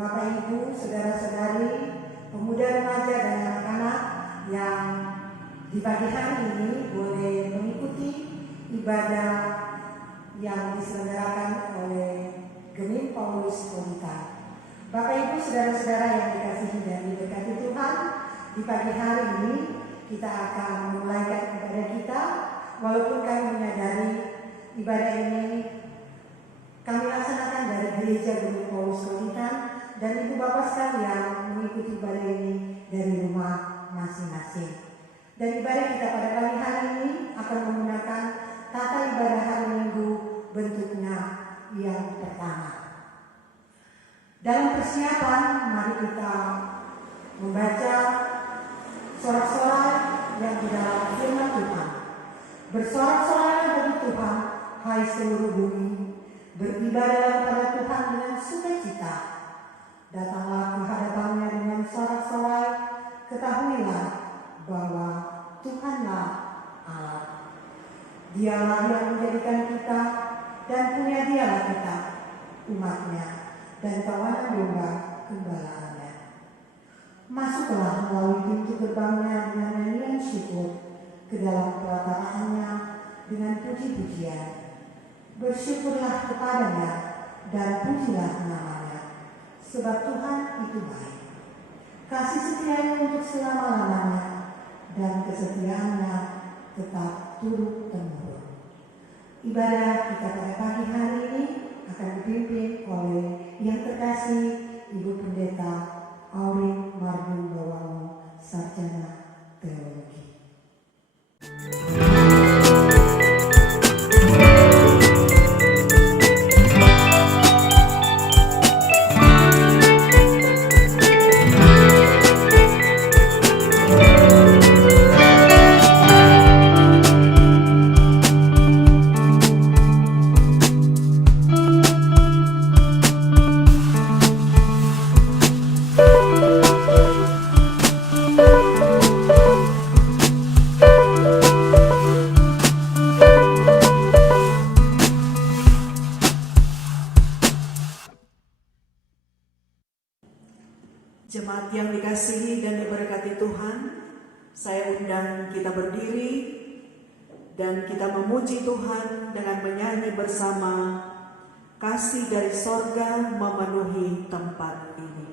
Bapak Ibu, saudara-saudari, pemuda remaja dan anak-anak yang di pagi hari ini boleh mengikuti ibadah yang diselenggarakan oleh Gemim Paulus Kolita. Bapak Ibu, saudara-saudara yang dikasihi dan diberkati Tuhan, di pagi hari ini kita akan memulaikan ibadah kita, walaupun kami menyadari ibadah ini kami laksanakan dari gereja Gemim Paulus Kolita dan Ibu Bapak sekalian mengikuti ibadah ini dari rumah masing-masing. Dan ibadah kita pada pagi hari ini akan menggunakan tata ibadah hari Minggu bentuknya yang pertama. Dalam persiapan, mari kita membaca sorak-sorai yang di dalam firman Tuhan. Bersorak-sorai bagi Tuhan, hai seluruh bumi, beribadah kepada Tuhan dengan sukacita. Datanglah ke hadapannya dengan sorak-sorai, ketahuilah bahwa Tuhanlah Allah. Dialah yang menjadikan kita dan punya dialah kita, umatnya dan kawanan domba gembalaannya. Masuklah melalui pintu gerbangnya dengan nyanyian syukur, ke dalam pelataraannya dengan puji-pujian. Bersyukurlah kepadanya dan pujilah namanya, sebab Tuhan itu baik. Kasih setianya untuk selama-lamanya dan kesetiaannya tetap turut-temurun. Ibadah kita pada pagi hari ini akan dipimpin oleh yang terkasih Ibu Pendeta Aurin Mardun Bawango, Sarjana Teologi. Jemaat yang dikasihi dan diberkati Tuhan, saya undang kita berdiri dan kita memuji Tuhan dengan menyanyi bersama Kasih dari Sorga Memenuhi Tempat Ini.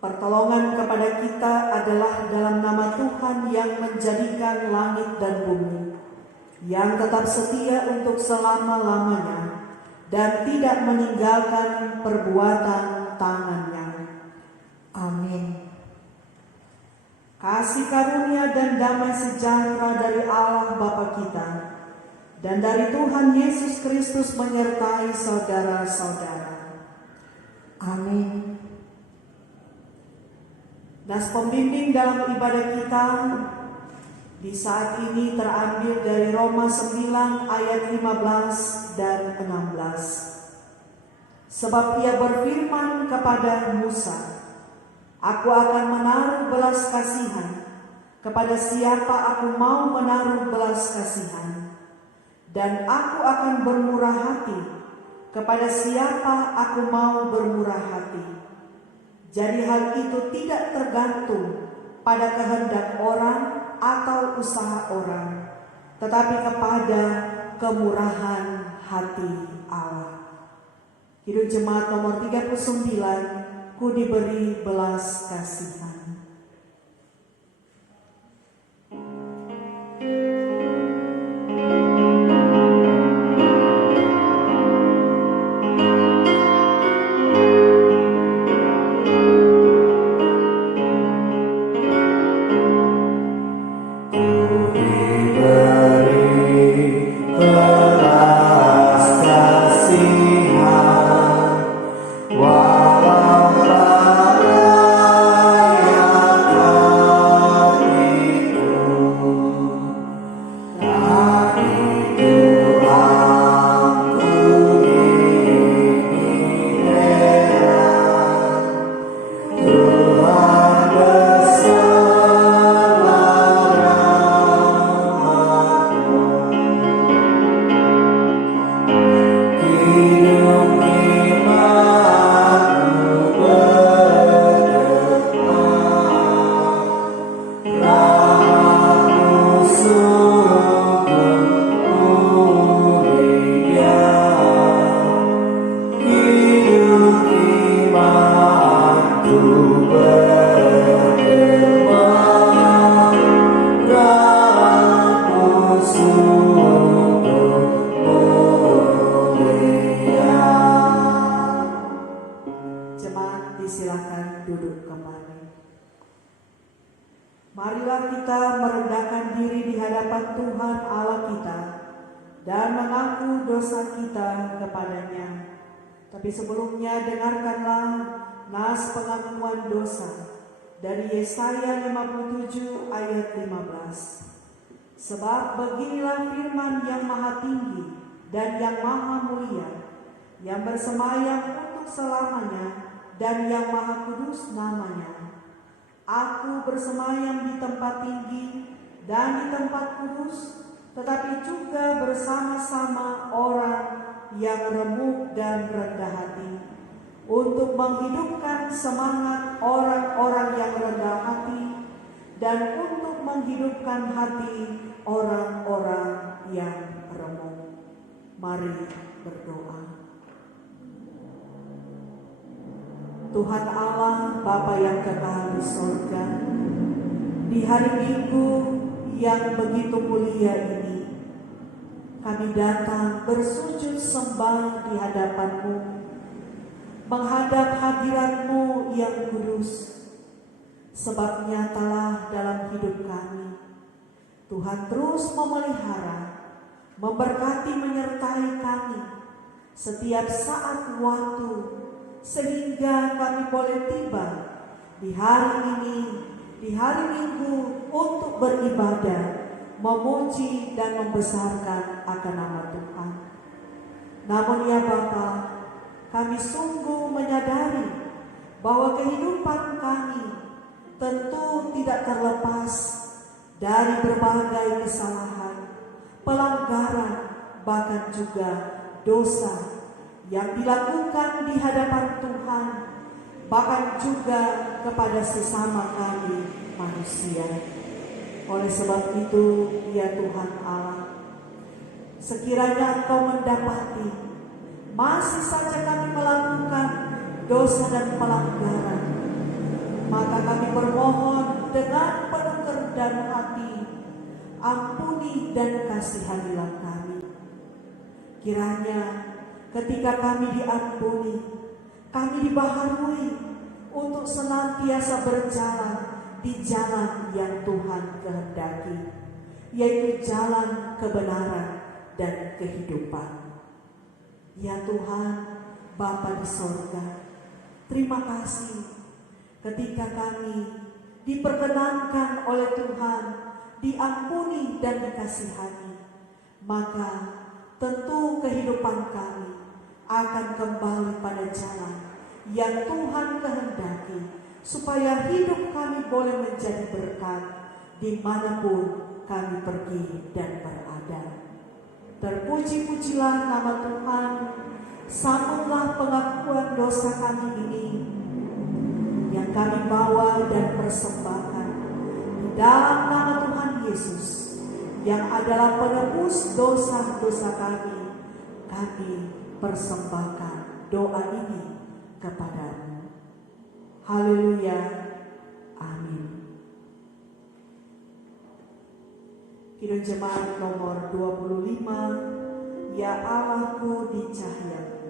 Pertolongan kepada kita adalah dalam nama Tuhan yang menjadikan langit dan bumi, yang tetap setia untuk selama-lamanya dan tidak meninggalkan perbuatan tangannya. Amin. Kasih karunia dan damai sejahtera dari Allah Bapa kita dan dari Tuhan Yesus Kristus menyertai saudara-saudara. Amin. Nas pembimbing dalam ibadah kita di saat ini terambil dari Roma 9 ayat 15 dan 16. Sebab ia berfirman kepada Musa, "Aku akan menaruh belas kasihan kepada siapa aku mau menaruh belas kasihan, dan aku akan bermurah hati kepada siapa aku mau bermurah hati." Jadi hal itu tidak tergantung pada kehendak orang atau usaha orang, tetapi kepada kemurahan hati Allah. Hidup Jemaat nomor 39, ku diberi belas kasihan. Silakan duduk kembali. Marilah kita merendahkan diri di hadapan Tuhan Allah kita dan mengaku dosa kita kepadanya. Tapi sebelumnya dengarkanlah nas pengakuan dosa dari Yesaya 57 ayat 15. Sebab beginilah firman yang maha tinggi dan yang maha mulia, yang bersemayam untuk selamanya dan yang maha kudus namanya. Aku bersemayam di tempat tinggi dan di tempat kudus, tetapi juga bersama-sama orang yang remuk dan rendah hati, untuk menghidupkan semangat orang-orang yang rendah hati dan untuk menghidupkan hati orang-orang yang remuk. Mari berdoa. Tuhan Allah, Bapa yang kekal di surga, di hari Minggu yang begitu mulia ini, kami datang bersujud sembah di hadapan-Mu, menghadap hadirat-Mu yang kudus. Sebab nyatalah dalam hidup kami, Tuhan terus memelihara, memberkati, menyertai kami setiap saat waktu, sehingga kami boleh tiba di hari ini, di hari Minggu, untuk beribadah, memuji dan membesarkan akan nama Tuhan. Namun ya Bapa, kami sungguh menyadari bahwa kehidupan kami tentu tidak terlepas dari berbagai kesalahan, pelanggaran, bahkan juga dosa yang dilakukan di hadapan Tuhan, bahkan juga kepada sesama kami manusia. Oleh sebab itu, ya Tuhan Allah, sekiranya Engkau mendapati masih saja kami melakukan dosa dan pelanggaran, maka kami bermohon dengan penuh kerendahan hati, ampuni dan kasihanilah kami. Kiranya ketika kami diampuni, kami dibaharui untuk senantiasa berjalan di jalan yang Tuhan kehendaki, yaitu jalan kebenaran dan kehidupan. Ya Tuhan, Bapa di sorga, terima kasih ketika kami diperkenankan oleh Tuhan, diampuni dan dikasihani, maka tentu kehidupan kami akan kembali pada jalan yang Tuhan kehendaki, supaya hidup kami boleh menjadi berkat dimanapun kami pergi dan berada. Terpuji-pujilah nama Tuhan. Sambutlah pengakuan dosa kami ini yang kami bawa dan persembahkan di dalam nama Tuhan Yesus yang adalah penebus dosa-dosa kami. Kami persembahkan doa ini kepadamu. Haleluya. Amin. Kidung Jemaat nomor 25, Ya Allahku di Cahayamu.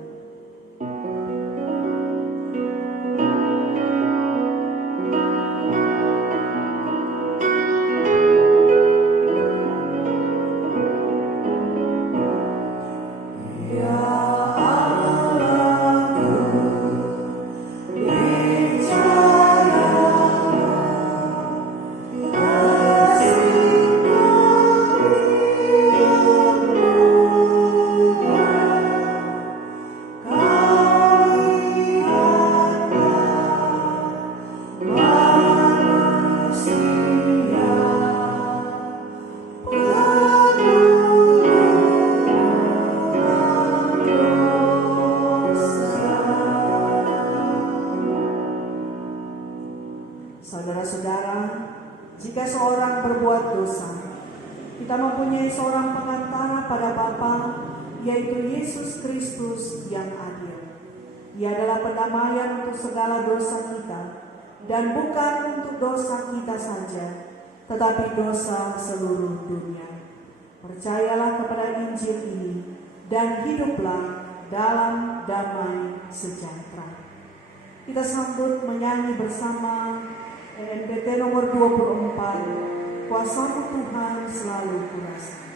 Saudara-saudara, jika seorang berbuat dosa, kita mempunyai seorang pengantara pada Bapa, yaitu Yesus Kristus yang adil. Ia adalah pendamaian untuk segala dosa kita, dan bukan untuk dosa kita saja, tetapi dosa seluruh dunia. Percayalah kepada Injil ini, dan hiduplah dalam damai sejahtera. Kita sambut menyanyi bersama ENBT nomor 24, Kuasa-Mu Tuhan selalu kurasakan.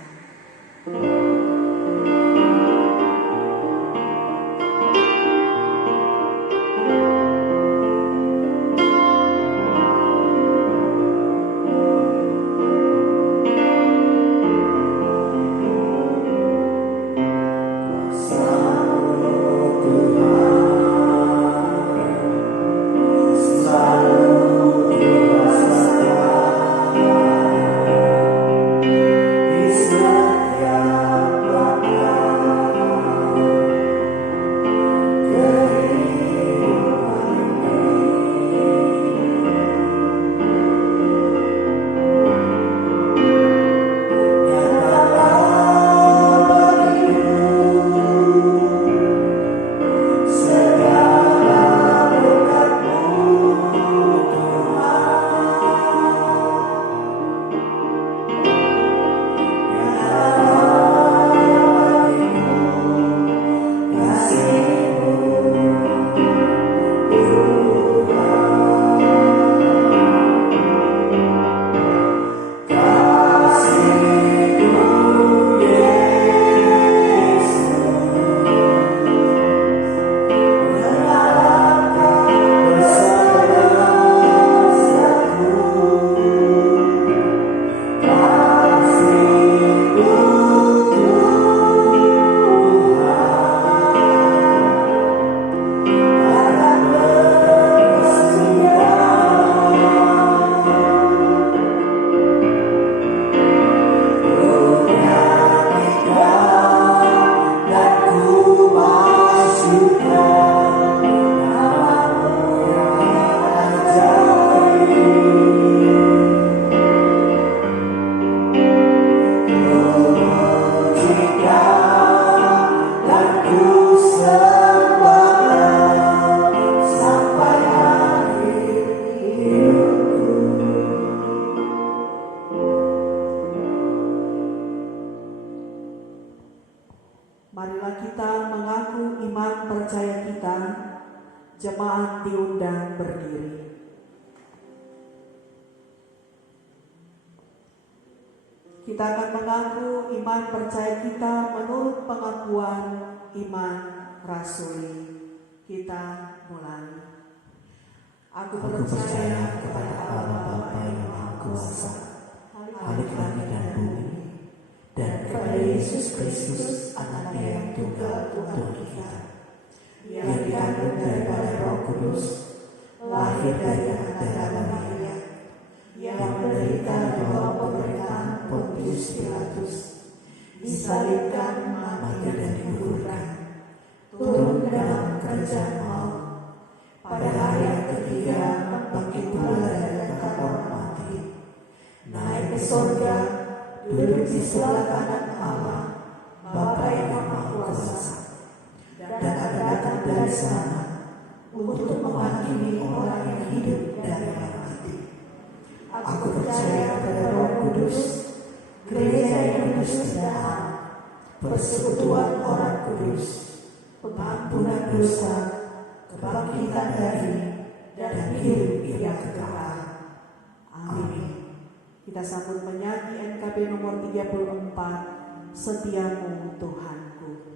Marilah kita mengaku iman percaya kita. Jemaat diundang berdiri. Kita akan mengaku iman percaya kita menurut pengakuan iman rasuli. Kita mulai. Aku percaya kepada Allah Bapa yang Maha Kuasa, Khalik langit dan bumi, dan kepada Yesus Kristus, Anaknya yang tunggal Tuhan kita, yang dikandung daripada Roh Kudus, lahir dari anak darah Maria, yang menderita di bawah pemerintahan Pontius Pilatus, disalibkan, mati dan dikuburkan, turun ke dalam kerajaan maut, pada hari yang ketiga bangkit pula dari antara orang mati, naik ke surga, duduk di sebelah kanan Allah, Bapa yang Maha Kuasa, dan akan datang dari sana untuk menghakimi orang yang hidup dan yang mati. Aku percaya pada Roh Kudus, gereja yang kudus dan am, persekutuan orang kudus, pengampunan dosa, kebangkitan dari dan hidup yang kekal. Amin. Kita sambut menyanyi NKB nomor 34, Setiamu Tuhanku.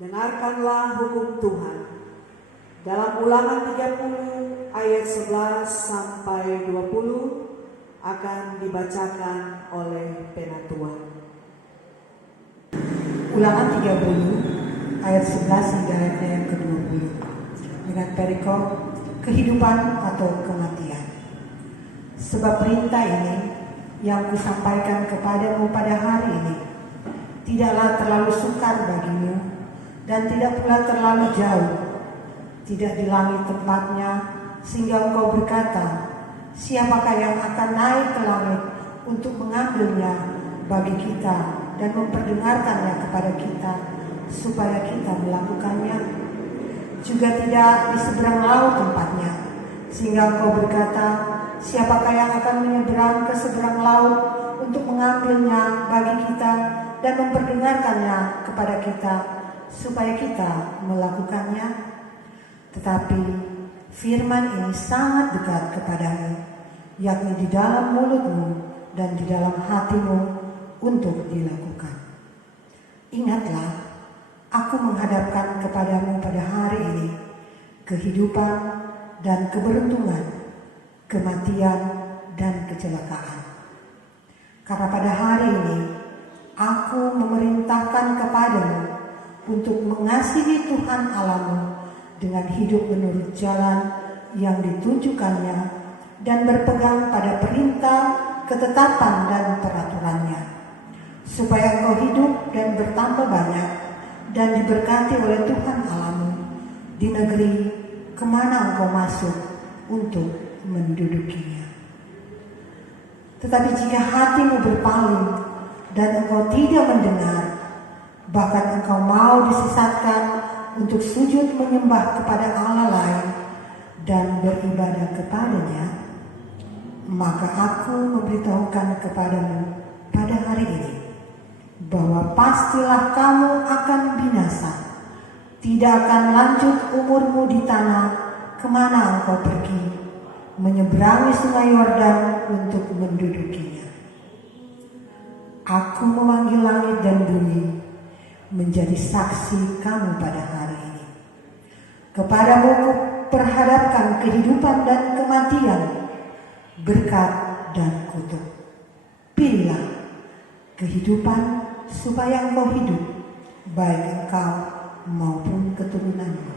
Dengarkanlah hukum Tuhan. Dalam Ulangan 30 ayat 11 sampai 20 akan dibacakan oleh Penatua. Ulangan 30 ayat 11 hingga ayatnya yang ke-20 dengan perikop kehidupan atau kematian. Sebab perintah ini yang kusampaikan kepadamu pada hari ini tidaklah terlalu sukar bagimu dan tidak pula terlalu jauh, tidak di langit tempatnya, sehingga engkau berkata, siapakah yang akan naik ke langit untuk mengambilnya bagi kita dan memperdengarkannya kepada kita, supaya kita melakukannya. Juga tidak di seberang laut tempatnya, sehingga engkau berkata, siapakah yang akan menyeberang ke seberang laut untuk mengambilnya bagi kita dan memperdengarkannya kepada kita, supaya kita melakukannya. Tetapi firman ini sangat dekat kepadamu, yakni di dalam mulutmu dan di dalam hatimu untuk dilakukan. Ingatlah, aku menghadapkan kepadamu pada hari ini kehidupan dan keberuntungan, kematian dan kecelakaan. Karena pada hari ini aku memerintahkan kepadamu untuk mengasihi Tuhan Allahmu dengan hidup menurut jalan yang ditunjukkannya dan berpegang pada perintah, ketetapan dan peraturannya, supaya engkau hidup dan bertambah banyak dan diberkati oleh Tuhan Allahmu di negeri kemana engkau masuk untuk mendudukinya. Tetapi jika hatimu berpaling dan engkau tidak mendengar, bahkan engkau mau disesatkan untuk sujud menyembah kepada Allah lain, dan beribadah kepadanya, maka aku memberitahukan kepadamu pada hari ini bahwa pastilah kamu akan binasa. Tidak akan lanjut umurmu di tanah kemana engkau pergi, menyeberangi sungai Yordan untuk mendudukinya. Aku memanggil langit dan bumi menjadi saksi kamu pada hari ini. Kepadamu kuperhadapkan kehidupan dan kematian, berkat dan kutuk. Pilihlah kehidupan supaya engkau hidup, baik engkau maupun keturunanmu.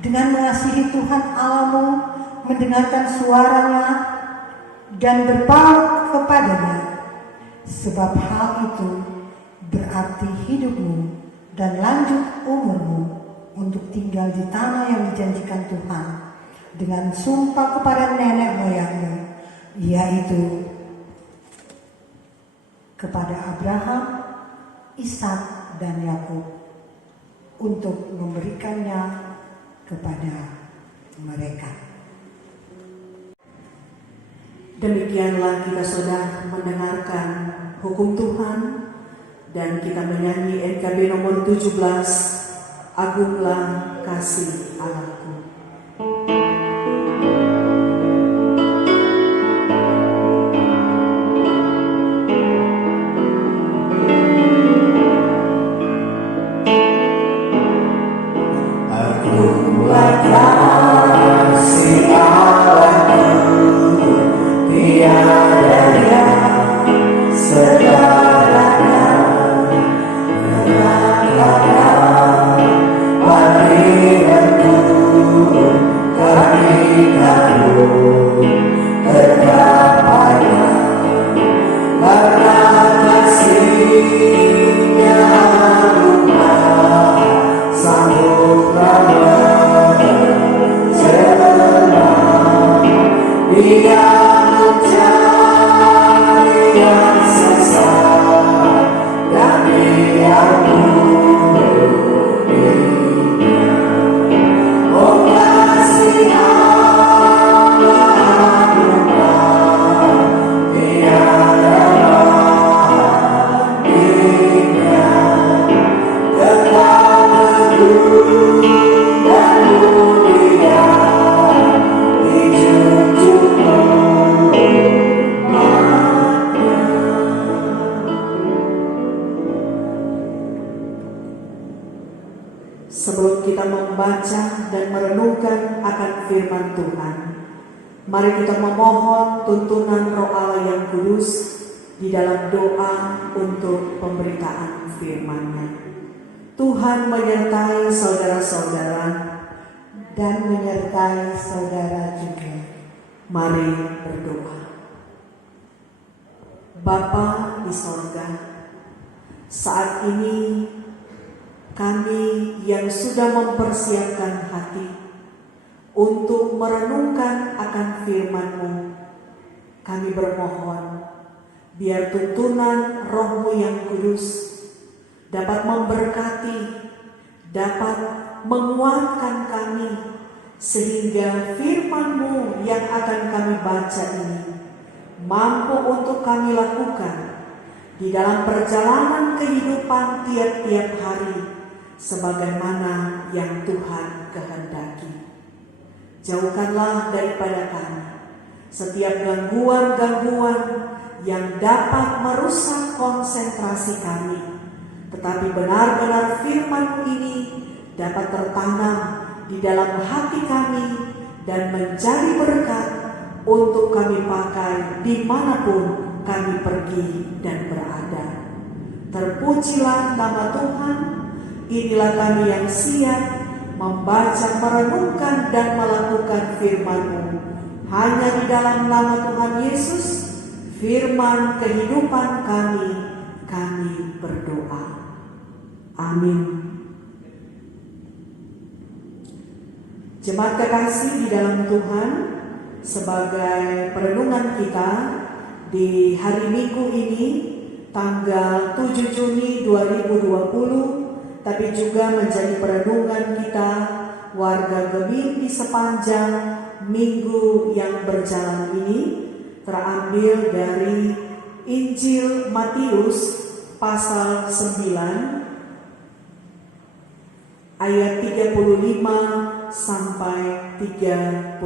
Dengan mengasihi Tuhan Allahmu, mendengarkan suaranya dan berpaut kepadanya, sebab hal itu berarti hidupmu dan lanjut umurmu untuk tinggal di tanah yang dijanjikan Tuhan dengan sumpah kepada nenek moyangmu, yaitu kepada Abraham, Ishak, dan Yakub, untuk memberikannya kepada mereka. Demikianlah kita sudah mendengarkan hukum Tuhan dan kita menyanyi NKB nomor 17, Agunglah Kasih Allahku. Sebelum kita membaca dan merenungkan akan firman Tuhan, mari kita memohon tuntunan Roh Allah yang kudus di dalam doa untuk pemberitaan firman-Nya. Tuhan menyertai saudara-saudara dan menyertai saudara juga. Mari berdoa. Bapa di sorga, saat ini kami yang sudah mempersiapkan hati untuk merenungkan akan firman-Mu, kami bermohon biar tuntunan Roh-Mu yang kudus dapat memberkati, dapat menguatkan kami, sehingga firman-Mu yang akan kami baca ini mampu untuk kami lakukan di dalam perjalanan kehidupan tiap-tiap hari, sebagaimana yang Tuhan kehendaki. Jauhkanlah daripada kami setiap gangguan-gangguan yang dapat merusak konsentrasi kami, tetapi benar-benar firman ini dapat tertanam di dalam hati kami dan menjadi berkat untuk kami pakai dimanapun kami pergi dan berada. Terpujilah nama Tuhan. Inilah kami yang siap membaca, merenungkan dan melakukan firman-Mu hanya di dalam nama Tuhan Yesus, firman kehidupan kami berdoa. Amin. Jemaat kekasih di dalam Tuhan, sebagai perenungan kita di hari Minggu ini, tanggal 7 Juni 2020, tapi juga menjadi perenungan kita warga Gebing di sepanjang minggu yang berjalan ini terambil dari Injil Matius pasal 9 ayat 35 sampai 38.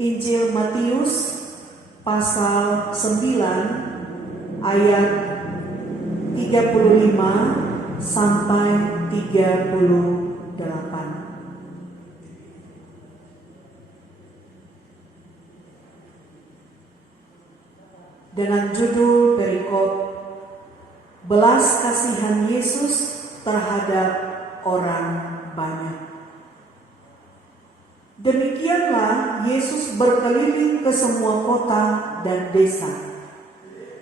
Injil Matius pasal 9 ayat 35 sampai 38. Dengan judul perikop belas kasihan Yesus terhadap orang banyak. Demikianlah Yesus berkeliling ke semua kota dan desa.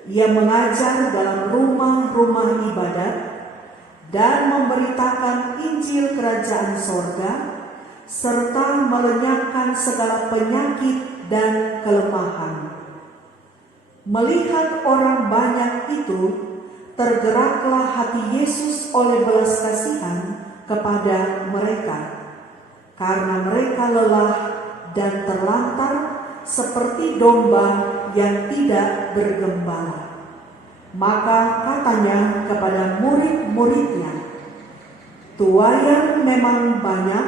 Ia mengajar dalam rumah-rumah ibadat dan memberitakan Injil Kerajaan Sorga, serta melenyapkan segala penyakit dan kelemahan. Melihat orang banyak itu, tergeraklah hati Yesus oleh belas kasihan kepada mereka, karena mereka lelah dan terlantar seperti domba yang tidak bergembala. Maka katanya kepada murid-muridnya, "Tuayan memang banyak,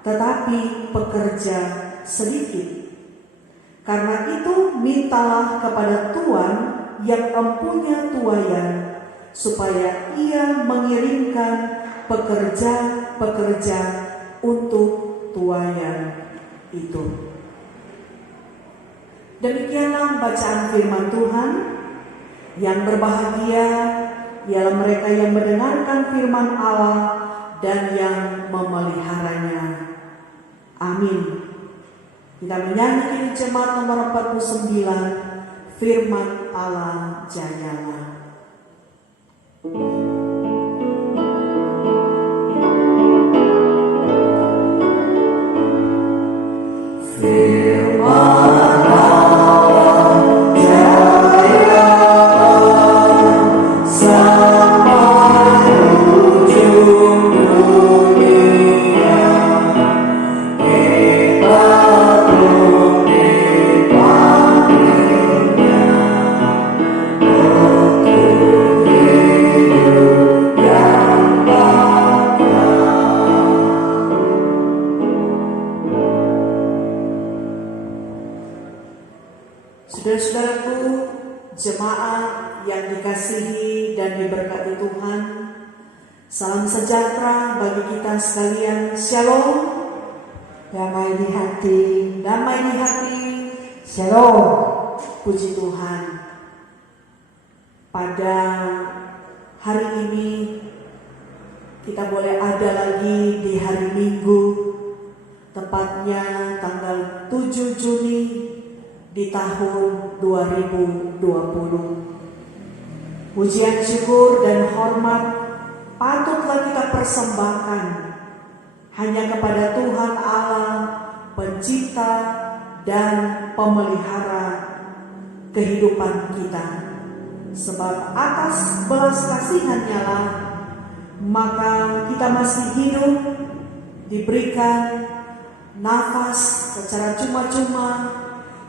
tetapi pekerja sedikit. Karena itu mintalah kepada Tuhan yang empunya tuayan, supaya ia mengirimkan pekerja-pekerja untuk tuayan itu." Demikianlah bacaan firman Tuhan. Yang berbahagia ialah mereka yang mendengarkan firman Allah dan yang memeliharanya. Amin. Kita menyanyi kini jemaat nomor 49, firman Allah jayalah. Saudara-saudaraku, jemaat yang dikasihi dan diberkati Tuhan, salam sejahtera bagi kita sekalian. Shalom. Damai di hati. Damai di hati. Shalom. Puji Tuhan. Pada hari ini kita boleh ada lagi di hari Minggu, tepatnya tanggal 7 Juni di tahun 2020. Pujian syukur dan hormat patutlah kita persembahkan hanya kepada Tuhan Allah, pencipta dan pemelihara kehidupan kita. Sebab atas belas kasihan-Nya lah maka kita masih hidup, diberikan nafas secara cuma-cuma,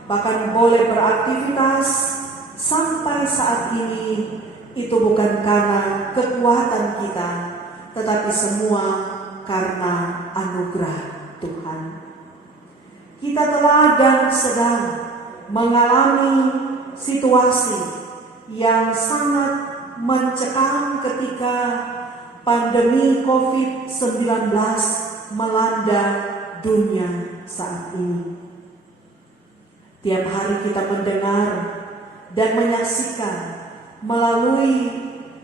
bahkan boleh beraktivitas sampai saat ini. Itu bukan karena kekuatan kita, tetapi semua karena anugerah Tuhan. Kita telah dan sedang mengalami situasi yang sangat mencekam ketika pandemi COVID-19 melanda dunia saat ini. Tiap hari kita mendengar dan menyaksikan melalui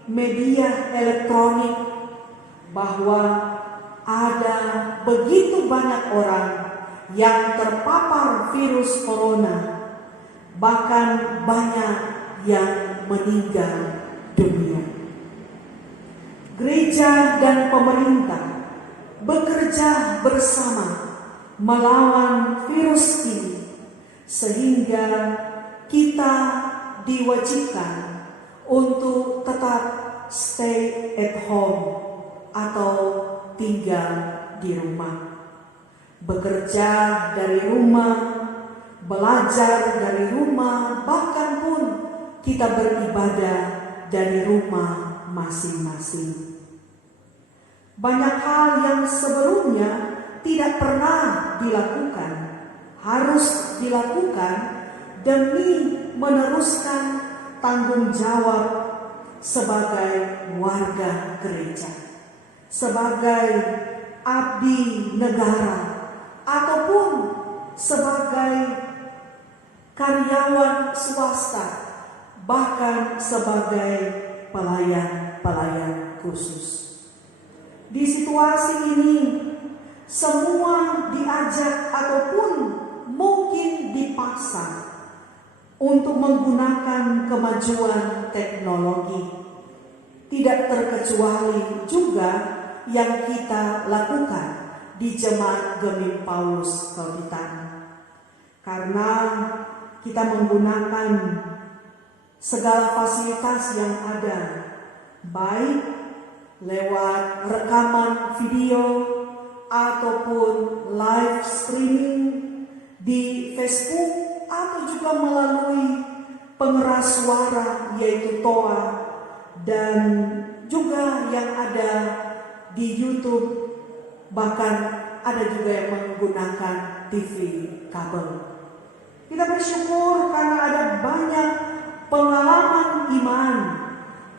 media elektronik bahwa ada begitu banyak orang yang terpapar virus corona, bahkan banyak yang meninggal dunia. Gereja dan pemerintah bekerja bersama melawan virus ini, sehingga kita diwajibkan untuk tetap stay at home atau tinggal di rumah, bekerja dari rumah, belajar dari rumah, bahkan pun kita beribadah dari rumah masing-masing. Banyak hal yang sebelumnya tidak pernah dilakukan, harus dilakukan demi meneruskan tanggung jawab sebagai warga gereja, sebagai abdi negara, ataupun sebagai karyawan swasta, bahkan sebagai pelayan-pelayan khusus. Di situasi ini, semua diajak ataupun mungkin dipaksa untuk menggunakan kemajuan teknologi. Tidak terkecuali juga yang kita lakukan di Jemaat Gemim Paulus Kauditan. Karena kita menggunakan segala fasilitas yang ada, baik lewat rekaman video ataupun live streaming di Facebook atau juga melalui pengeras suara yaitu TOA, dan juga yang ada di YouTube, bahkan ada juga yang menggunakan TV kabel. Kita bersyukur karena ada banyak pengalaman iman,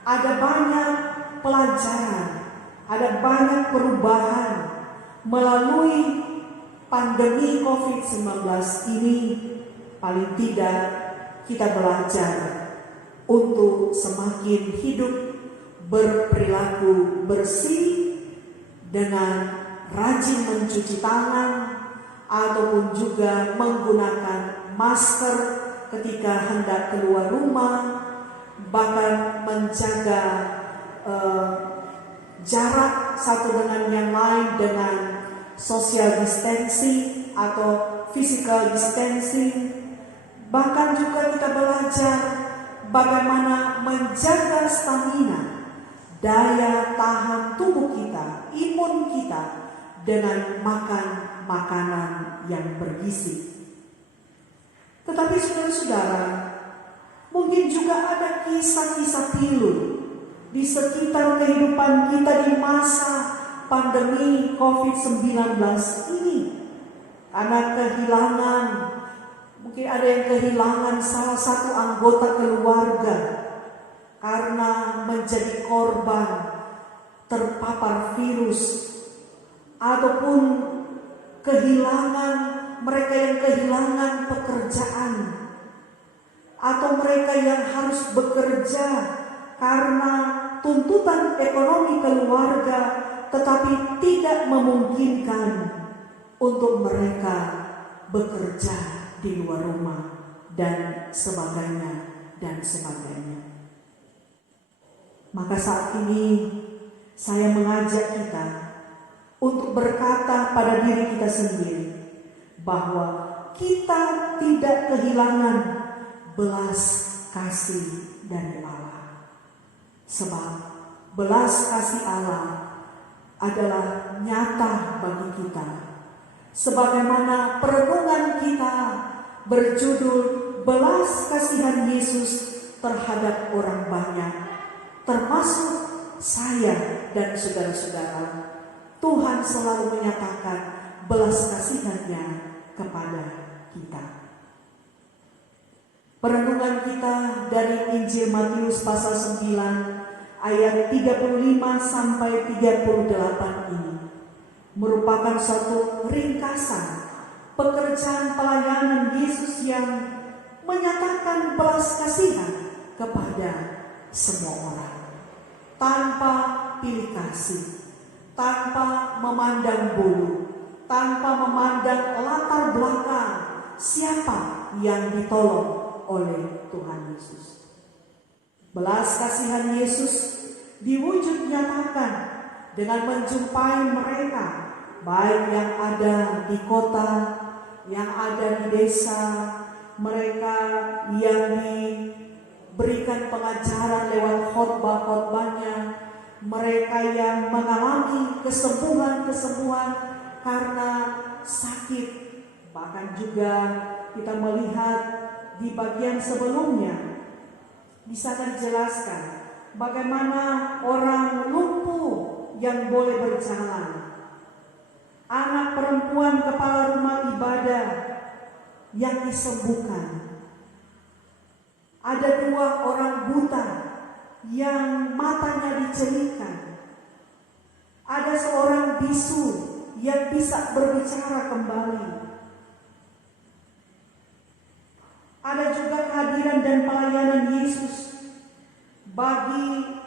ada banyak pelajaran, ada banyak perubahan melalui pandemi COVID-19 ini. Paling tidak kita belajar untuk semakin hidup berperilaku bersih dengan rajin mencuci tangan ataupun juga menggunakan masker ketika hendak keluar rumah, bahkan menjaga jarak satu dengan yang lain dengan social distancing atau physical distancing. Bahkan juga kita belajar bagaimana menjaga stamina, daya tahan tubuh kita, imun kita dengan makan makanan yang bergizi. Tetapi saudara-saudara, mungkin juga ada kisah-kisah pilu di sekitar kehidupan kita di masa pandemi COVID-19 ini. Karena kehilangan, mungkin ada yang kehilangan salah satu anggota keluarga karena menjadi korban terpapar virus, ataupun mereka yang kehilangan pekerjaan, atau mereka yang harus bekerja karena tuntutan ekonomi keluarga tetapi tidak memungkinkan untuk mereka bekerja di luar rumah dan sebagainya. Maka saat ini saya mengajak kita untuk berkata pada diri kita sendiri bahwa kita tidak kehilangan belas kasih dari Allah. Sebab belas kasih Allah adalah nyata bagi kita. Sebagaimana perenungan kita berjudul belas kasihan Yesus terhadap orang banyak, termasuk saya dan saudara-saudara. Tuhan selalu menyatakan belas kasihan-Nya kepada kita. Perenungan kita dari Injil Matius pasal 9 ayat 35 sampai 38 ini merupakan suatu ringkasan pekerjaan pelayanan Yesus yang menyatakan belas kasihan kepada semua orang tanpa pilih kasih, tanpa memandang bulu, tanpa memandang latar belakang siapa yang ditolong oleh Tuhan Yesus. Belas kasihan Yesus diwujud nyatakan dengan menjumpai mereka, baik yang ada di kota, yang ada di desa, mereka yang diberikan pengajaran lewat khotbah-khotbahnya, mereka yang mengalami kesembuhan-kesembuhan karena sakit. Bahkan juga kita melihat di bagian sebelumnya, di sana dijelaskan bagaimana orang lumpuh yang boleh berjalan, anak perempuan kepala rumah ibadah yang disembuhkan, ada 2 orang buta yang matanya dicelupkan, ada seorang bisu yang bisa berbicara kembali, ada juga kehadiran dan pelayanan Yesus bagi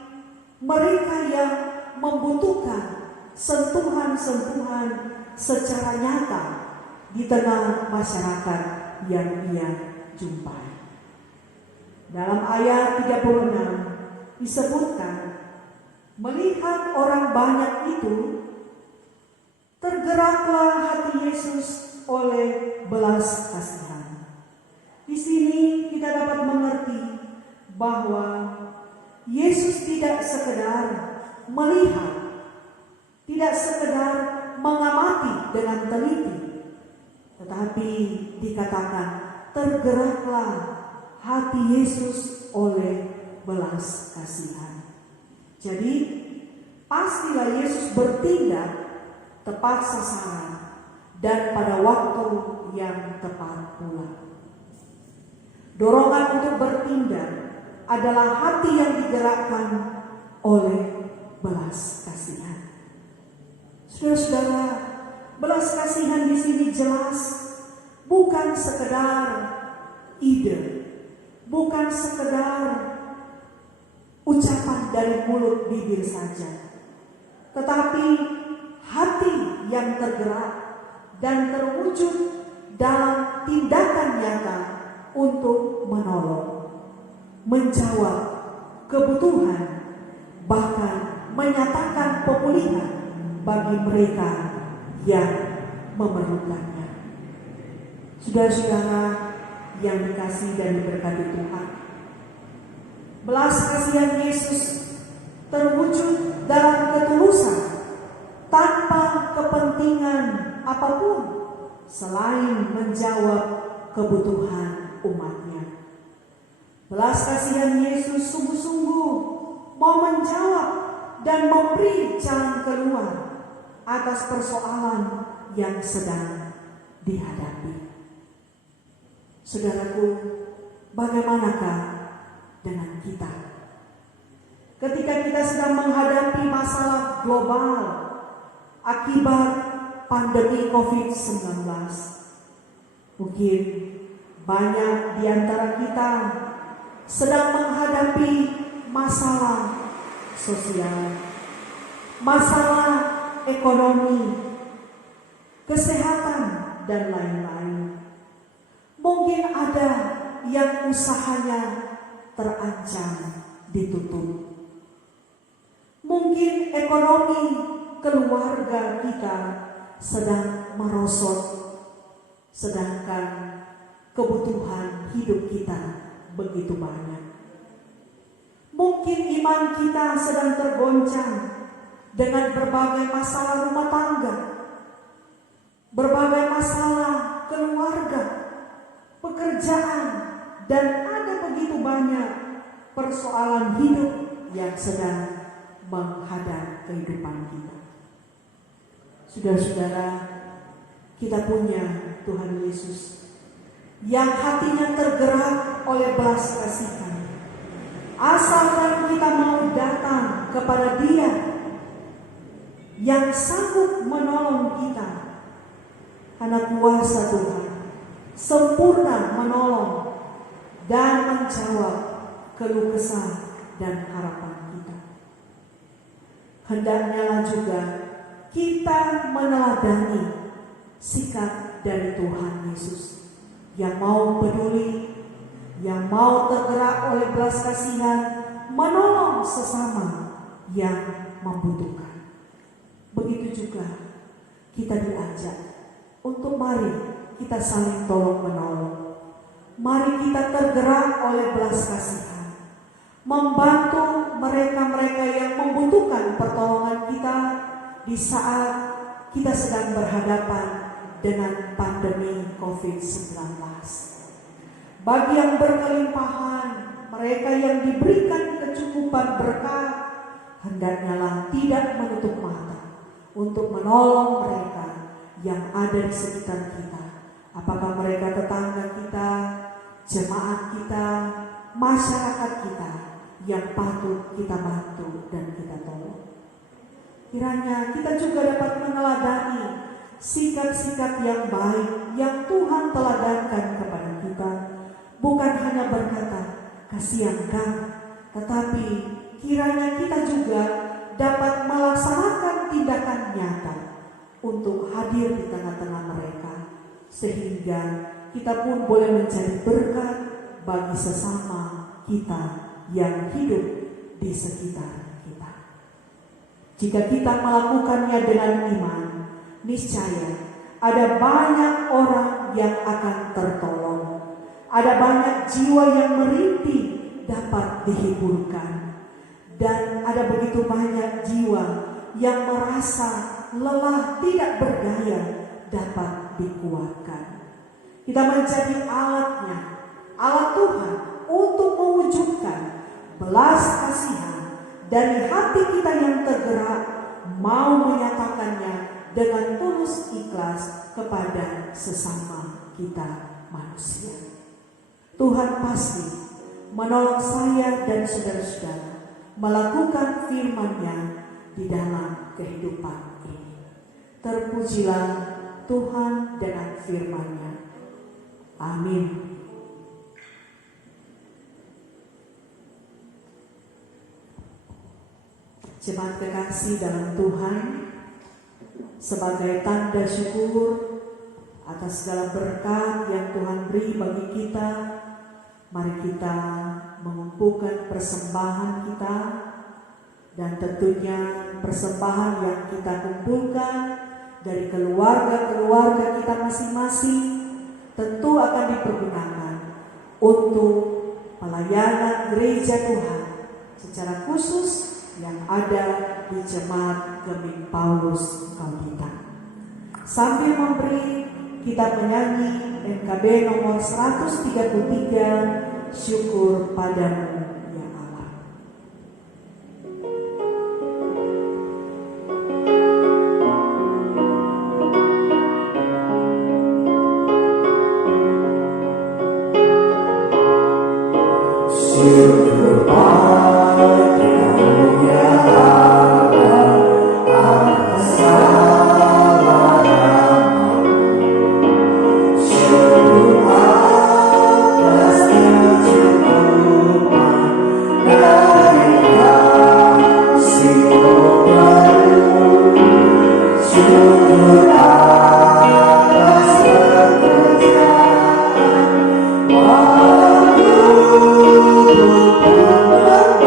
mereka yang membutuhkan sentuhan-sentuhan secara nyata di tengah masyarakat yang ia jumpai. Dalam ayat 36 disebutkan, melihat orang banyak itu, tergeraklah hati Yesus oleh belas kasihan. Di sini kita dapat mengerti bahwa Yesus tidak sekedar melihat, tidak sekedar mengamati dengan teliti, tetapi dikatakan tergeraklah hati Yesus oleh belas kasihan. Jadi pastilah Yesus bertindak tepat sasaran dan pada waktu yang tepat pula. Dorongan untuk bertindak adalah hati yang digerakkan oleh belas kasihan. Saudara-saudara, belas kasihan di sini jelas bukan sekedar ide, bukan sekedar ucapan dari mulut bibir saja, tetapi hati yang tergerak dan terwujud dalam tindakan nyata untuk menolong, menjawab kebutuhan, bahkan menyatakan pemulihan bagi mereka yang memerlukannya. Saudara-saudara yang dikasihi dan diberkati Tuhan, belas kasihan Yesus terwujud dalam ketulusan tanpa kepentingan apapun selain menjawab kebutuhan umatnya. Belas kasihan Yesus sungguh-sungguh mau menjawab dan memberi jalan keluar atas persoalan yang sedang dihadapi. Saudaraku, bagaimanakah dengan kita? Ketika kita sedang menghadapi masalah global akibat pandemi COVID-19, mungkin banyak di antara kita sedang menghadapi masalah sosial, masalah ekonomi, kesehatan, dan lain-lain. Mungkin ada yang usahanya terancam ditutup. Mungkin ekonomi keluarga kita sedang merosot, sedangkan kebutuhan hidup kita begitu banyak. Mungkin iman kita sedang tergoncang dengan berbagai masalah rumah tangga, berbagai masalah keluarga, pekerjaan, dan ada begitu banyak persoalan hidup yang sedang menghadang kehidupan kita. Saudara-saudara, kita punya Tuhan Yesus yang hatinya tergerak oleh belas kasihan. Asalkan kita mau datang kepada Dia yang sanggup menolong kita, karena kuasa Tuhan sempurna menolong dan menjawab keluh kesah dan harapan kita. Hendaknya juga kita meneladani sikap dari Tuhan Yesus yang mau peduli, yang mau tergerak oleh belas kasihan, menolong sesama yang membutuhkan. Begitu juga kita diajak untuk mari kita saling tolong menolong. Mari kita tergerak oleh belas kasihan. membantu mereka-mereka yang membutuhkan pertolongan kita di saat kita sedang berhadapan dengan pandemi COVID-19. Bagi yang berkelimpahan, mereka yang diberikan kecukupan berkat, hendaknya tidak menutup mata untuk menolong mereka yang ada di sekitar kita. Apakah mereka tetangga kita, jemaat kita, masyarakat kita yang patut kita bantu dan kita tolong. Kiranya kita juga dapat meneladani sikap-sikap yang baik yang Tuhan teladankan kepada kita. Bukan hanya berkata, kasihan kan, tetapi kiranya kita juga dapat melaksanakan tindakan nyata untuk hadir di tengah-tengah mereka, sehingga kita pun boleh menjadi berkat bagi sesama kita yang hidup di sekitar kita. Jika kita melakukannya dengan iman, niscaya ada banyak orang yang akan tertolong. Ada banyak jiwa yang merintih dapat dihiburkan. Dan ada begitu banyak jiwa yang merasa lelah tidak berdaya dapat dikuatkan. Kita menjadi alatnya, alat Tuhan untuk mewujudkan belas kasihan dari hati kita yang tergerak mau menyatakannya dengan tulus ikhlas kepada sesama kita manusia. Tuhan pasti menolong saya dan saudara-saudara melakukan firman-Nya di dalam kehidupan ini. Terpujilah Tuhan dengan firman-Nya. Amin. Jemaat kekasih dalam Tuhan, sebagai tanda syukur atas segala berkat yang Tuhan beri bagi kita, mari kita mengumpulkan persembahan kita, dan tentunya persembahan yang kita kumpulkan dari keluarga-keluarga kita masing-masing tentu akan dipergunakan untuk pelayanan gereja Tuhan secara khusus yang ada di Jemaat Geming Paulus Kaudita. Sambil memberi, kita menyanyi NKB nomor 133, Syukur Padamu ya Allah. Syukur padamu ya Allah, atas segala rahmat-Mu. Syukur atas kecukupan dari kasih-Mu baru. Syukur atas pekerjaan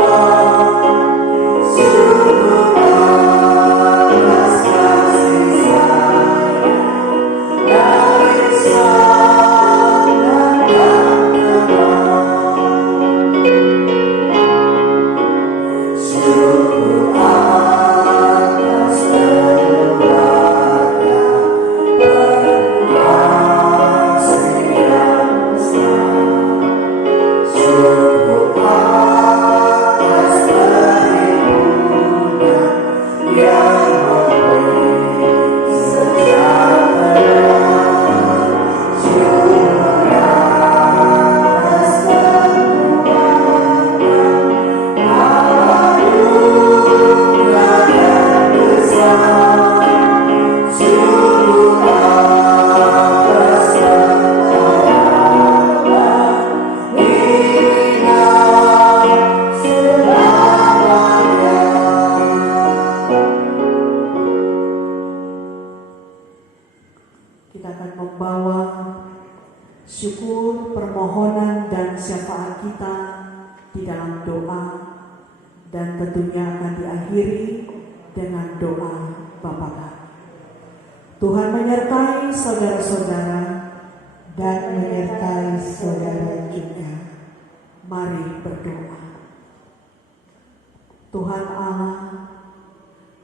syukur, permohonan dan syafaat kita di dalam doa, dan tentunya akan diakhiri dengan doa Bapa Kami. Tuhan menyertai saudara-saudara dan menyertai saudara juga. Mari berdoa. Tuhan Allah,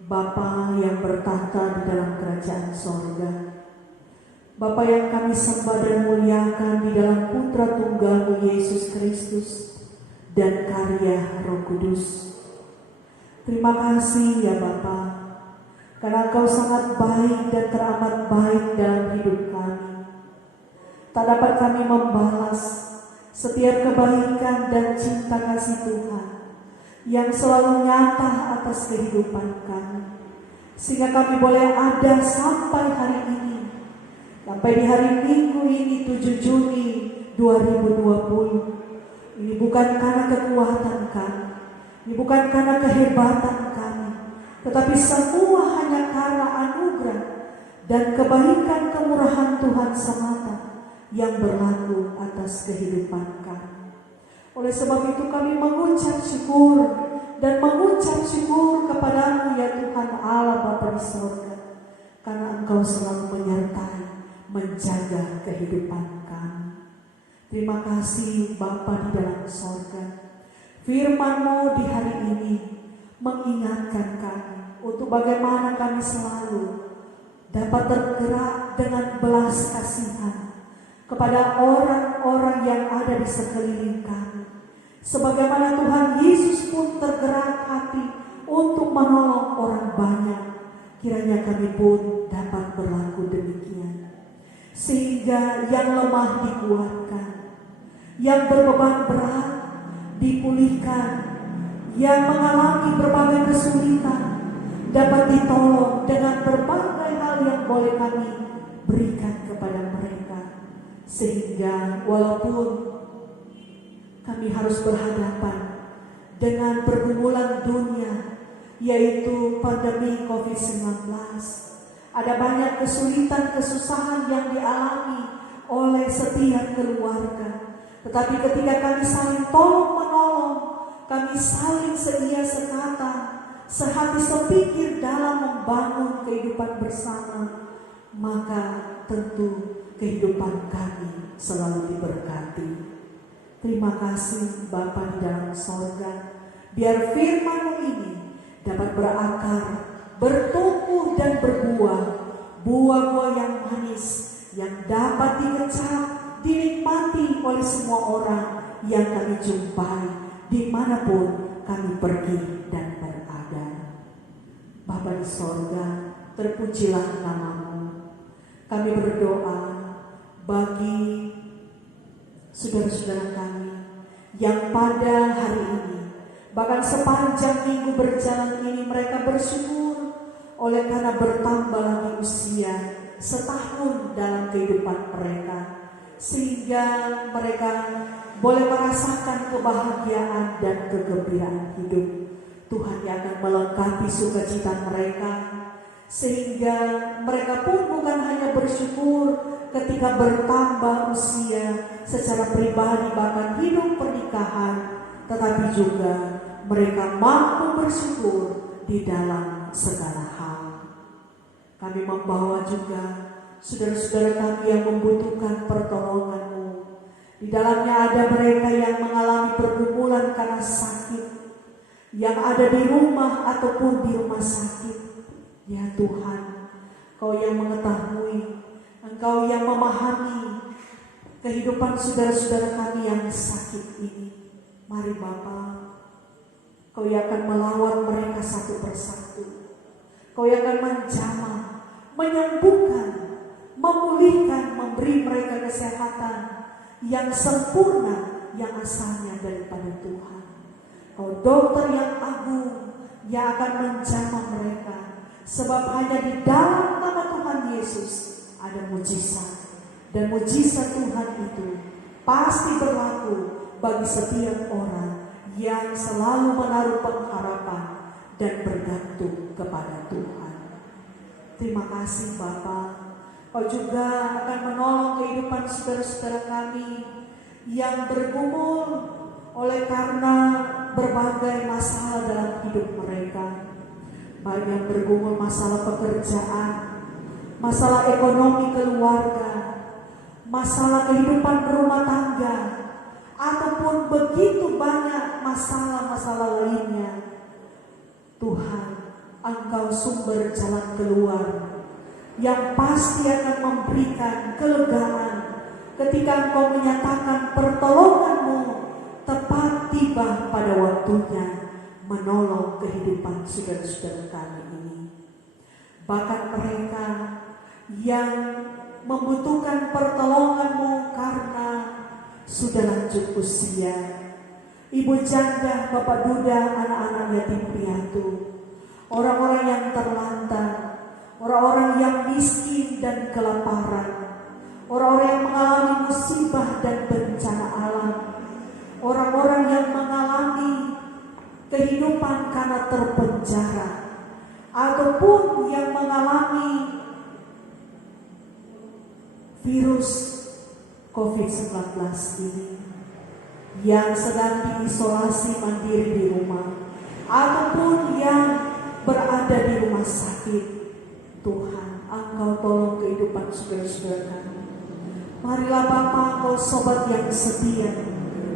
Bapa yang bertahta di dalam kerajaan sorga, Bapa yang kami sembah dan muliakan di dalam Putra Tunggal-Mu Yesus Kristus dan karya Roh Kudus. Terima kasih ya Bapa, karena Engkau sangat baik dan teramat baik dalam hidup kami. Tak dapat kami membalas setiap kebaikan dan cinta kasih Tuhan yang selalu nyata atas kehidupan kami, sehingga kami boleh ada sampai hari ini, sampai di hari Minggu ini 7 Juni 2020. Ini bukan karena kekuatan kami, ini bukan karena kehebatan kami, tetapi semua hanya karena anugerah dan kebaikan kemurahan Tuhan semata yang berlaku atas kehidupan kami. Oleh sebab itu kami mengucap syukur dan mengucap syukur kepada-Mu ya Tuhan Allah Bapa di sorga, karena Engkau selalu menyertai, menjaga kehidupan kami. Terima kasih Bapa di dalam sorga. Firman-Mu di hari ini mengingatkan kami untuk bagaimana kami selalu dapat tergerak dengan belas kasihan kepada orang-orang yang ada di sekeliling kami. Sebagaimana Tuhan Yesus pun tergerak hati untuk menolong orang banyak, kiranya kami pun dapat berlaku demikian. Sehingga yang lemah dikuatkan, yang berbeban berat dipulihkan, yang mengalami berbagai kesulitan dapat ditolong dengan berbagai hal yang boleh kami berikan kepada mereka. Sehingga walaupun kami harus berhadapan dengan pergumulan dunia, yaitu pandemi COVID-19, ada banyak kesulitan, kesusahan yang dialami oleh setiap keluarga. Tetapi ketika kami saling tolong-menolong, kami saling sedia sekata, sehati sepikir dalam membangun kehidupan bersama, maka tentu kehidupan kami selalu diberkati. Terima kasih Bapa di dalam sorga, biar firman-Mu ini dapat berakar, bertumbuh dan berbuah, buah-buah yang manis, yang dapat dikecap, dinikmati oleh semua orang yang kami jumpai, dimanapun kami pergi dan berada. Bapa di sorga, terpujilah nama-Mu. Kami berdoa bagi saudara-saudara kami yang pada hari ini, bahkan sepanjang minggu berjalan ini, mereka bersyukur oleh karena bertambah lagi usia setahun dalam kehidupan mereka, sehingga mereka boleh merasakan kebahagiaan dan kegembiraan hidup. Tuhan yang akan melengkapi sukacita mereka, sehingga mereka pun bukan hanya bersyukur ketika bertambah usia secara pribadi bahkan hidup pernikahan, tetapi juga mereka mampu bersyukur di dalam segala hal. Kami membawa juga saudara-saudara kami yang membutuhkan pertolongan-Mu. Di dalamnya ada mereka yang mengalami pergumulan karena sakit, yang ada di rumah ataupun di rumah sakit. Ya Tuhan, Engkau yang mengetahui, Engkau yang memahami kehidupan saudara-saudara kami yang sakit ini. Mari Bapa, Kau yang akan melawat mereka satu persatu. Kau yang akan menjamah, menyembuhkan, memulihkan, memberi mereka kesehatan yang sempurna, yang asalnya daripada Tuhan. Kau dokter yang agung yang akan menjamah mereka, sebab hanya di dalam nama Tuhan Yesus ada mujizat. Dan mujizat Tuhan itu pasti berlaku bagi setiap orang yang selalu menaruh pengharapan dan bergantung kepada Tuhan. Terima kasih Bapa. Kau juga akan menolong kehidupan saudara-saudara kami yang bergumul oleh karena berbagai masalah dalam hidup mereka. Baik yang bergumul masalah pekerjaan, masalah ekonomi keluarga, masalah kehidupan berumah tangga, ataupun begitu banyak masalah-masalah lainnya. Tuhan, Engkau sumber jalan keluar yang pasti akan memberikan kelegaan ketika Engkau menyatakan pertolongan-Mu tepat tiba pada waktunya menolong kehidupan saudara-saudara kami ini. Bahkan mereka yang membutuhkan pertolongan-Mu karena sudah lanjut usia, ibu janda, bapak duda, anak-anak yatim piatu, orang-orang yang terlantar, orang-orang yang miskin dan kelaparan, orang-orang yang mengalami musibah dan bencana alam, orang-orang yang mengalami kehidupan karena terpenjara, ataupun yang mengalami virus COVID-19 ini, yang sedang diisolasi mandiri di rumah, ataupun yang berada di rumah sakit. Tuhan, Engkau tolong kehidupan saudara-saudara kami. Marilah Bapa, Engkau sobat yang setia,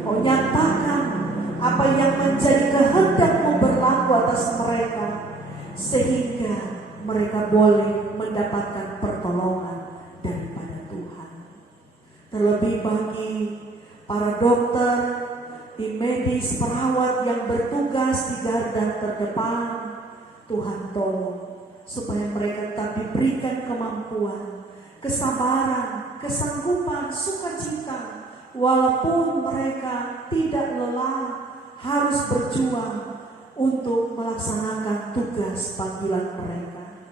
Kau nyatakan apa yang menjadi kehendak-Mu berlaku atas mereka, sehingga mereka boleh mendapatkan pertolongan daripada Tuhan. Terlebih bagi para dokter, tim medis, perawat yang bertugas di garda terdepan, Tuhan tolong supaya mereka tetap diberikan kemampuan, kesabaran, kesanggupan, sukacita, walaupun mereka tidak lelah, harus berjuang untuk melaksanakan tugas panggilan mereka.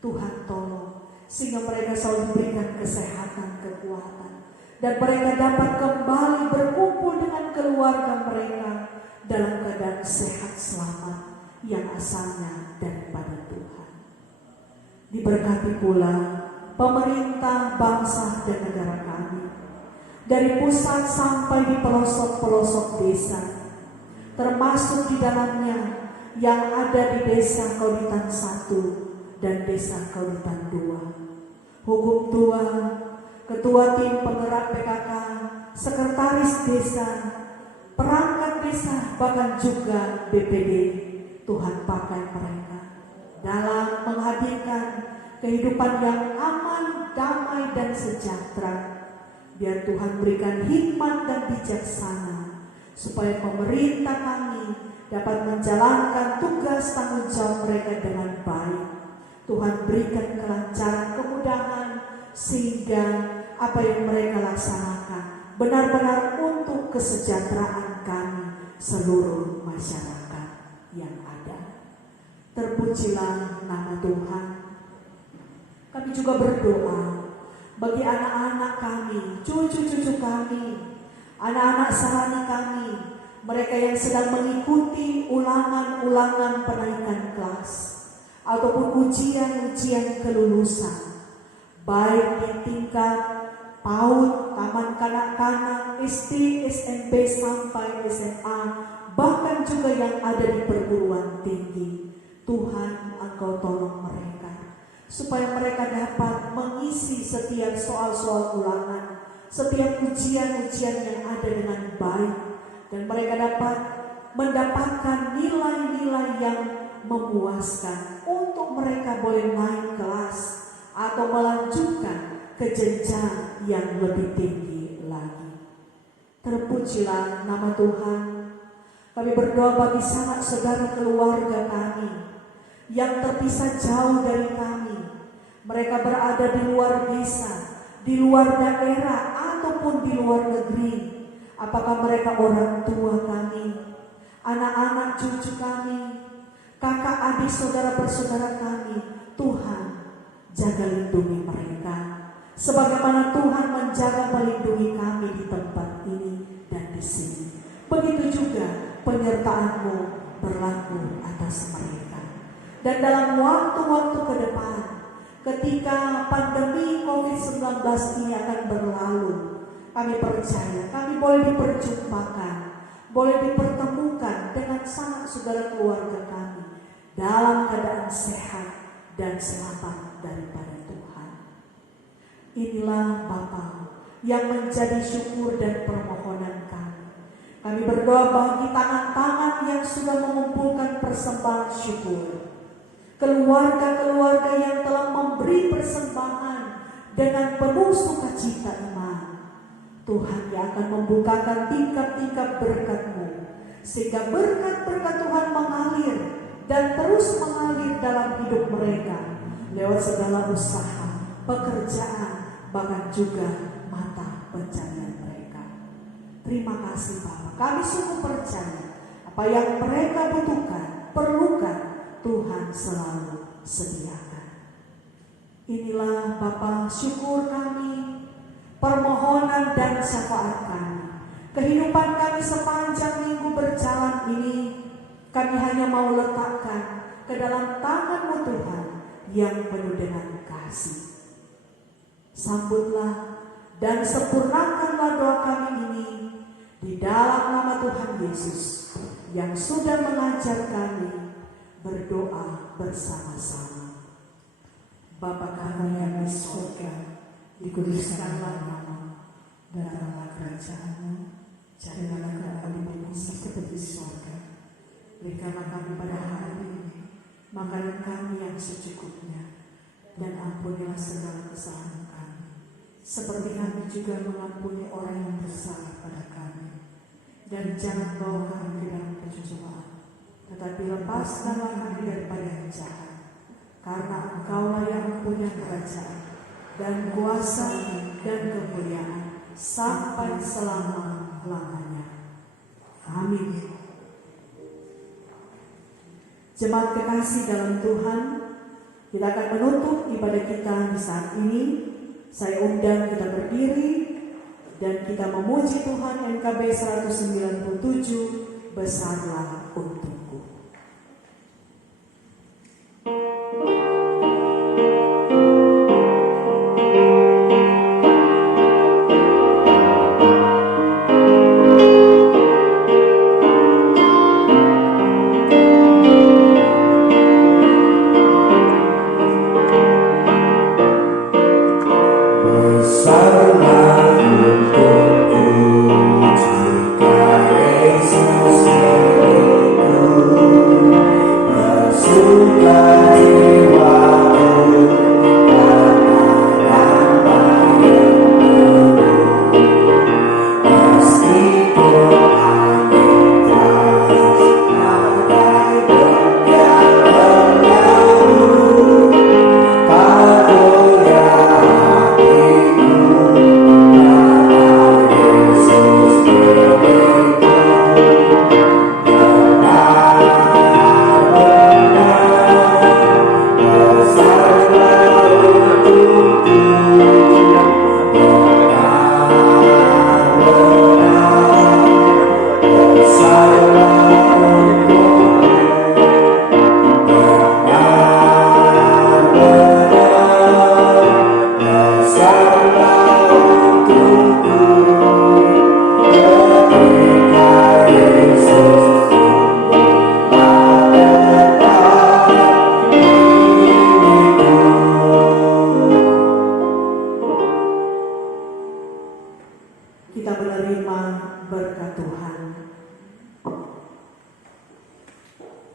Tuhan tolong sehingga mereka selalu diberikan kesehatan, kekuatan, dan mereka dapat kembali berkumpul dengan keluarga mereka dalam keadaan sehat selamat yang asalnya daripada Tuhan. Diberkati pula pemerintah, bangsa, dan negara kami, dari pusat sampai di pelosok-pelosok desa, termasuk di dalamnya yang ada di Desa Kauditan 1 dan Desa Kauditan 2. Hukum tua, ketua tim penggerak PKK, sekretaris desa, perangkat desa, bahkan juga BPD, Tuhan pakai mereka dalam menghadirkan kehidupan yang aman, damai, dan sejahtera. Biar Tuhan berikan hikmat dan bijaksana supaya pemerintah kami dapat menjalankan tugas tanggung jawab mereka dengan baik. Tuhan berikan kelancaran, kemudahan, sehingga apa yang mereka laksanakan benar-benar untuk kesejahteraan kami seluruh masyarakat yang ada. Terpujilah nama Tuhan. Kami juga berdoa bagi anak-anak kami, cucu-cucu kami, anak-anak sarani kami, mereka yang sedang mengikuti ulangan-ulangan penaikan kelas ataupun ujian-ujian kelulusan, baik di tingkat PAUD, taman kanak-kanak, SD, SMP sampai SMA, bahkan juga yang ada di perguruan tinggi. Tuhan, Engkau tolong mereka supaya mereka dapat mengisi setiap soal-soal ulangan, setiap ujian-ujian yang ada dengan baik, dan mereka dapat mendapatkan nilai-nilai yang memuaskan untuk mereka boleh naik kelas atau melanjutkan ke jenjang yang lebih tinggi lagi. Terpujilah nama Tuhan. Kami berdoa bagi sanak saudara keluarga kami yang terpisah jauh dari kami. Mereka berada di luar desa, di luar daerah, ataupun di luar negeri. Apakah mereka orang tua kami, anak-anak cucu kami, kakak adik saudara bersaudara kami, Tuhan jaga lindungi mereka sebagaimana Tuhan menjaga melindungi kami di tempat ini dan di sini. Begitu juga penyertaan-Mu berlaku atas mereka. Dan dalam waktu-waktu ke depan, ketika pandemi COVID-19 ini akan berlalu, kami percaya kami boleh diperjumpakan, boleh dipertemukan dengan sanak saudara keluarga kami dalam keadaan sehat dan selamat daripada Tuhan. Inilah Bapa yang menjadi syukur dan permohonan kami. Kami berdoa bagi tangan-tangan yang sudah mengumpulkan persembahan syukur, keluarga-keluarga yang telah memberi persembahan dengan penuh sukacita iman. Tuhan yang akan membukakan tingkap-tingkap berkat-Mu, sehingga berkat-berkat Tuhan mengalir dan terus mengalir dalam hidup mereka lewat segala usaha, pekerjaan, bahkan juga mata pencarian mereka. Terima kasih Bapa, kami sungguh percaya apa yang mereka butuhkan, perlukan, Tuhan selalu sediakan. Inilah Bapa syukur kami, permohonan dan syafaat kami. Kehidupan kami sepanjang minggu berjalan ini, kami hanya mau letakkan ke dalam tangan-Mu Tuhan yang penuh dengan kasih. Sambutlah dan sempurnakanlah doa kami ini di dalam nama Tuhan Yesus yang sudah mengajar kami berdoa bersama-sama. Bapa kami yang di surga, dikuduskanlah nama-Mu, datanglah kerajaan-Mu, jadilah kehendakmu di bumi seperti di surga. Berikanlah kami pada hari ini makanan kami yang secukupnya, dan ampunilah segala kesalahan kami, seperti kami juga mengampuni orang yang bersalah pada kami. Dan jangan bawa kami ke dalam pencobaan, tetapi lepaskanlah kami daripada yang jahat, karena Engkaulah yang mempunyai kerajaan dan kuasa dan kemuliaan sampai selama-lamanya. Amin. Jemaat kekasih dalam Tuhan, kita akan menutup ibadah kita di saat ini. Saya undang kita berdiri dan kita memuji Tuhan. NKB 197, besarlah untukku.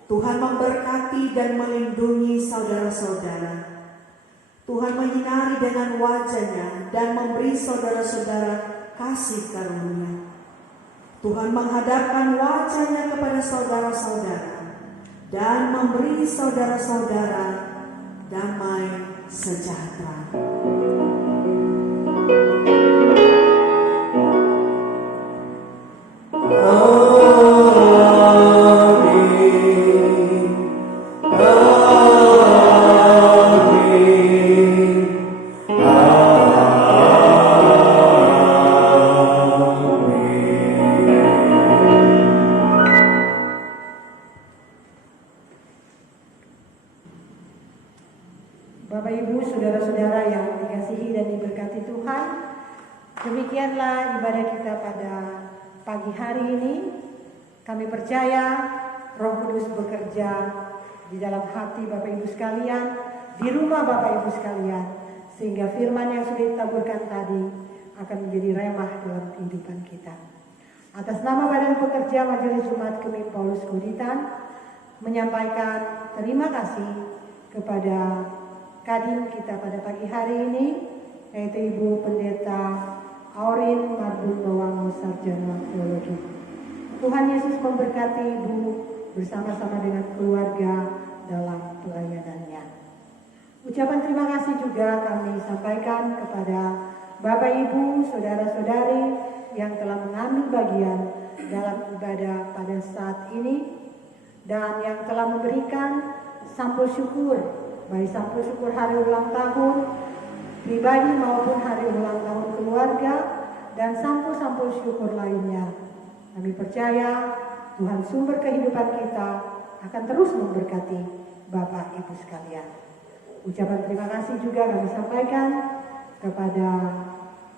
Tuhan memberkati dan melindungi saudara-saudara. Tuhan menyinari dengan wajah-Nya dan memberi saudara-saudara kasih karunia. Tuhan menghadapkan wajah-Nya kepada saudara-saudara dan memberi saudara-saudara damai sejahtera. Bapak Ibu, saudara-saudara yang dikasihi dan diberkati Tuhan, demikianlah ibadah kita pada pagi hari ini. Kami percaya Roh Kudus bekerja di dalam hati Bapak Ibu sekalian, di rumah Bapak Ibu sekalian, sehingga firman yang sudah ditaburkan tadi akan menjadi remah dalam kehidupan kita. Atas nama Badan Pekerja Majelis Jemaat Kemim Paulus Koditan, menyampaikan terima kasih kepada Kadin kita pada pagi hari ini, yaitu Ibu Pendeta Aurin Marbun Bawango, Sarjana Teologi. Tuhan Yesus memberkati Ibu bersama-sama dengan keluarga dalam pelayanannya. Ucapan terima kasih juga kami sampaikan kepada Bapak Ibu, Saudara-saudari yang telah mengambil bagian dalam ibadah pada saat ini dan yang telah memberikan sampul syukur, baik sampul syukur hari ulang tahun pribadi maupun hari ulang tahun keluarga dan sampul-sampul syukur lainnya. Kami percaya Tuhan sumber kehidupan kita akan terus memberkati Bapak Ibu sekalian. Ucapan terima kasih juga kami sampaikan kepada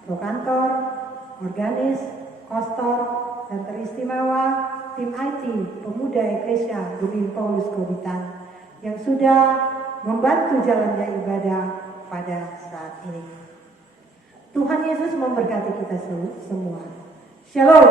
Prokantor, Organis, Kostor, dan teristimewa tim IT Pemuda Eklesia Kemim Paulus Koditan yang sudah membantu jalannya ibadah pada saat ini. Tuhan Yesus memberkati kita semua. Shalom.